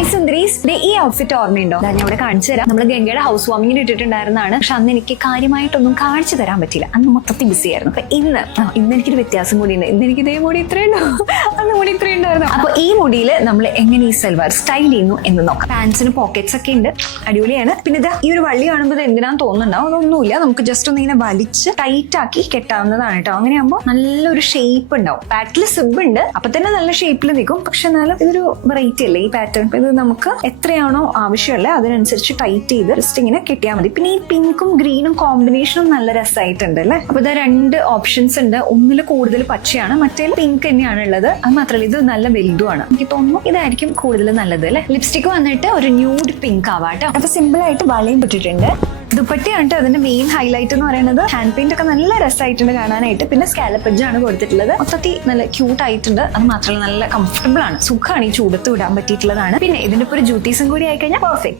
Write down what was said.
Hi സുന്ദരീസ്, ഈ outfit ഓർമ്മയുണ്ടോ? ഞാൻ ഇവിടെ കാണിച്ചു തരാം. നമ്മൾ ഗംഗയുടെ ഹൗസ് വാമിങ്ങിന് ഇട്ടിട്ടുണ്ടായിരുന്നതാണ്. പക്ഷെ അന്ന് എനിക്ക് കാര്യമായിട്ടൊന്നും കാണിച്ചു തരാൻ പറ്റില്ല. അന്ന് മൊത്തത്തിൽ ബിസി ആയിരുന്നു. അപ്പൊ ഇന്ന് എനിക്കൊരു വ്യത്യാസം കൂടി ഉണ്ട്. ഇന്ന് എനിക്ക് ഇതേ മുടി ഇത്രയുണ്ടോ, അന്ന് മുടി ഇത്രയും ഉണ്ടായിരുന്നു. അപ്പൊ ഈ മുടിയിൽ നമ്മൾ എങ്ങനെ ഈ സൽവാർ സ്റ്റൈൽ ചെയ്യുന്നു എന്ന് നോക്കാം. പാൻസിന് പോക്കറ്റ്സ് ഒക്കെ ഉണ്ട്, അടിപൊളിയാണ്. പിന്നെ ഇത് ഈ ഒരു വള്ളി കാണുമ്പോൾ ഇത് എന്തിനാന്ന് തോന്നുന്നുണ്ടാവും, അതൊന്നുമില്ല. നമുക്ക് ജസ്റ്റ് ഒന്ന് ഇങ്ങനെ വലിച്ച് ടൈറ്റ് ആക്കി കെട്ടാവുന്നതാണ് കേട്ടോ. അങ്ങനെയാകുമ്പോൾ നല്ലൊരു ഷേപ്പ് ഉണ്ടാവും. ബാക്കിൽ സിബ് ഉണ്ട്, അപ്പൊ തന്നെ നല്ല ഷേപ്പിൽ നിൽക്കും. പക്ഷെ എന്നാലും ഇതൊരു വെറൈറ്റി അല്ലേ ഈ പാറ്റേൺ. ഇത് നമുക്ക് എത്രയാണോ ആവശ്യമല്ല അതിനനുസരിച്ച് ടൈറ്റ് ചെയ്ത് ജസ്റ്റ് ഇങ്ങനെ കെട്ടിയാൽ മതി. പിന്നെ ഈ പിങ്കും ഗ്രീനും കോമ്പിനേഷനും നല്ല രസമായിട്ടുണ്ട് അല്ലേ. അപ്പൊ ഇത് രണ്ട് ഓപ്ഷൻസ് ഉണ്ട്. ഒന്നിൽ കൂടുതൽ പച്ചയാണ്, മറ്റേ പിങ്ക് തന്നെയാണ് ഉള്ളത്. അത് മാത്രമല്ല ഇത് നല്ല വലുതുമാണ്. എനിക്ക് തോന്നുന്നു ഇതായിരിക്കും കൂടുതൽ നല്ലത് അല്ലെ. ലിപ്സ്റ്റിക് വന്നിട്ട് ഒരു ന്യൂഡ് പിങ്ക് ആവാട്ടോ. അപ്പൊ സിമ്പിൾ ആയിട്ട് വളയും ഇട്ടിട്ടുണ്ട്. ദുപ്പട്ടയാണ് അതിന്റെ മെയിൻ ഹൈലൈറ്റ് എന്ന് പറയുന്നത്. ഹാൻഡ് പെയിന്റ് ഒക്കെ നല്ല രസമായിട്ടുണ്ട് കാണാനായിട്ട്. പിന്നെ സ്കാലപ്പ് എഡ്ജ് ആണ് കൊടുത്തിട്ടുള്ളത്. മൊത്തത്തിൽ നല്ല ക്യൂട്ട് ആയിട്ടുണ്ട്. അത് മാത്രമല്ല നല്ല കംഫർട്ടബിൾ ആണ്, സുഖമാണ്, ഈ ചൂടത്ത് വിടാൻ പറ്റിയിട്ടുള്ളതാണ്. പിന്നെ ഇതിന്റെ ഒരു ജൂട്ടീസും കൂടി ആയിക്കഴിഞ്ഞാൽ പെർഫെക്റ്റ്.